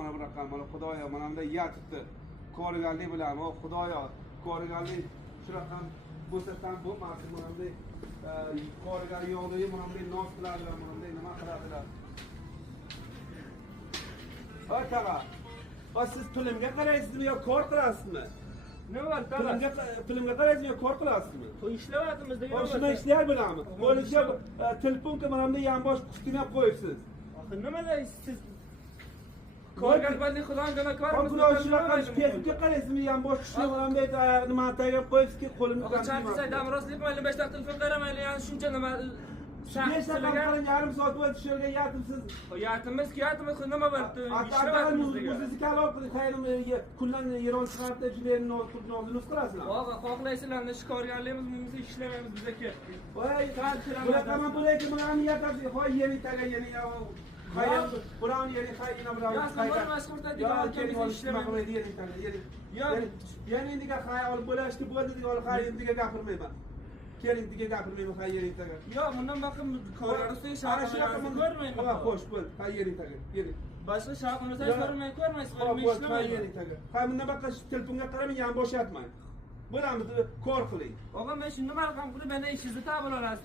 mana bunaqa mana Xudoyo mana bunday yatibdi. Ko'rganlik bilan o Xudoyo ko'rganlik shunaqa bo'lsa ham bo'lmasin mana bunday ko'rgan yo'lda mana bunday noz qiladilar mana bunday nima qiladilar. Voy tag'a. O siz pulimga qaraysizmi yo ko'r qilasizmi? Nima bor tag'a? Pulimga qaraysizmi yo ko'r qilasizmi? To'y ishlayapmiz degan. O shuni ishlar bilanmi? Bo'lisha telefonga mana bunday yonbosh qutini qo'yibsiz. Axir nima deysiz siz? Ko'rgan bandlik Xudoning janob ko'ramiz. Xudo shunaqa Facebookga qaraysizmi yonbosh qutini mana bunday nima tayyor qo'yibsizki qo'limni Qancha damroslik mayli 5 daqiqa telefon qaramayli, yani shuncha nima 5 daqiqa yarim soat bo'lib tushirgan yatibsiz. Yatimiz, nima bo'libdi? Ishlayapmiz degan. Siz kalor qayrim kundan yeron chiqarib julayni nozini qirasizlar. Xohlaysizlarni ish ko'rganligimiz ishlamaymiz bizga kerak. Voy, bunaqa bo'layki, bularni yatasiz. Hoy, yeni taga yeni Hayır, buranın yeri kayına buranın kayına. Ya sen bana maşgulda diye alkemizi işlemeyi. Yani indiga hayal bo'lashdi bo'ldi degan hayal indiga gapirmayman. Keling indiga gapirmayman hayal yering taga. Yo, bundan bakın ko'rarsiz, shaqani ko'rmayman. Ha, xo'sh, bo'l, hayal yering taga. Yering. Boshqa shaqani ko'rmaysiz, men ishlamayman. Hayal yering taga. Ha, bundan baqa telefonga qaramay, yan bo'shatmang. Bo'lamiz, ko'r qiling. Og'a, men shuni marham qilib, menda ishingizni ta'minlasiz.